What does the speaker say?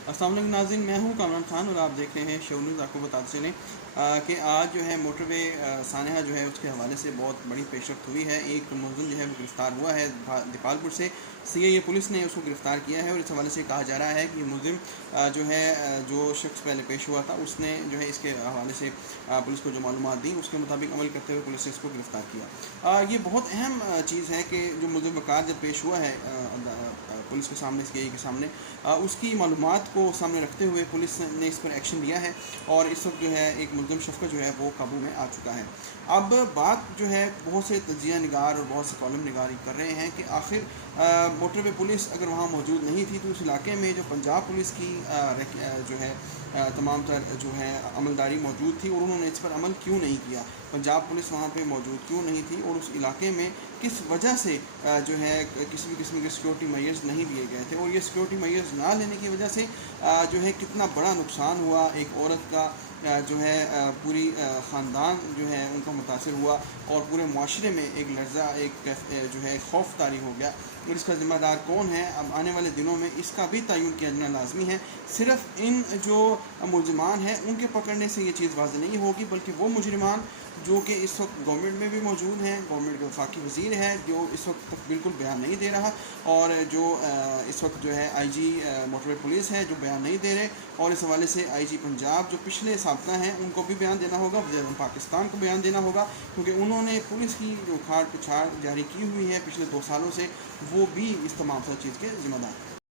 अस्सलाम वालेकुम नाज़रीन, मैं हूं कामरान खान और आप देख रहे हैं शो न्यूज़। आपको बताते चलें कि आज जो है मोटरवे सानहा जो है उसके हवाले से बहुत बड़ी पेशरफ्त हुई है। एक मुलज़िम जो है वो गिरफ़्तार हुआ है दीपालपुर से। सीआईए पुलिस ने उसको गिरफ़्तार किया है और इस हवाले से कहा जा रहा है कि मुलज़िम जो है जो शख्स पहले पेश हुआ था उसने जो है इसके हवाले से पुलिस को जो मालूमात दी उसके मुताबिक अमल करते हुए पुलिस ने इसको गिरफ़्तार किया। ये बहुत अहम चीज़ है कि जो मुलज़िम वक़ार जब पेश हुआ है पुलिस के सामने, सीआईए के सामने, उसकी मालूमात को सामने रखते हुए पुलिस ने इस पर एक्शन लिया है और इस वक्त जो है एक मुलज़िम शख्स जो है वो काबू में आ चुका है। अब बात जो है बहुत से तजिया निगार और बहुत से कॉलम निगार कर रहे हैं कि आखिर मोटरवे पुलिस अगर वहाँ मौजूद नहीं थी तो उस इलाके में जो पंजाब पुलिस की जो है तमाम तर जो है अमलदारी मौजूद थी और उन्होंने इस पर अमल क्यों नहीं किया। पंजाब पुलिस वहाँ पे मौजूद क्यों नहीं थी और उस इलाके में किस वजह से जो है किसी भी किस्म के सिक्योरिटी मेजर्स नहीं लिए गए थे और ये सिक्योरिटी मेजर्स ना लेने की वजह से जो है कितना बड़ा नुकसान हुआ। एक औरत का जो है पूरी ख़ानदान जो है उनका मुतासर हुआ और पूरे माशरे में एक लर्ज़ा, एक जो है खौफ तारी हो गया। और इसका ज़िम्मेदार कौन है, अब आने वाले दिनों में इसका भी तयन किया जाना लाजमी है। सिर्फ इन जो मुलज़मान हैं उनके पकड़ने से ये चीज़ वाज़ेह नहीं होगी, बल्कि वो मुजरिमान जो कि इस वक्त गवर्नमेंट में भी मौजूद हैं, गवर्नमेंट के वफाकी वज़ीर है जो इस वक्त तक बिल्कुल बयान नहीं दे रहा, और जो इस वक्त जो है आईजी मोटरवे पुलिस है जो बयान नहीं दे रहे, और इस हवाले से आईजी पंजाब जो पिछले साबका हैं उनको भी बयान देना होगा, वज़ीर-ए-आज़म पाकिस्तान को बयान देना होगा, क्योंकि उन्होंने पुलिस की जो उखाड़ पिछाड़ जारी की हुई है पिछले 2 सालों से, वो भी इस तमाम सब चीज़ के ज़िम्मेदार हैं।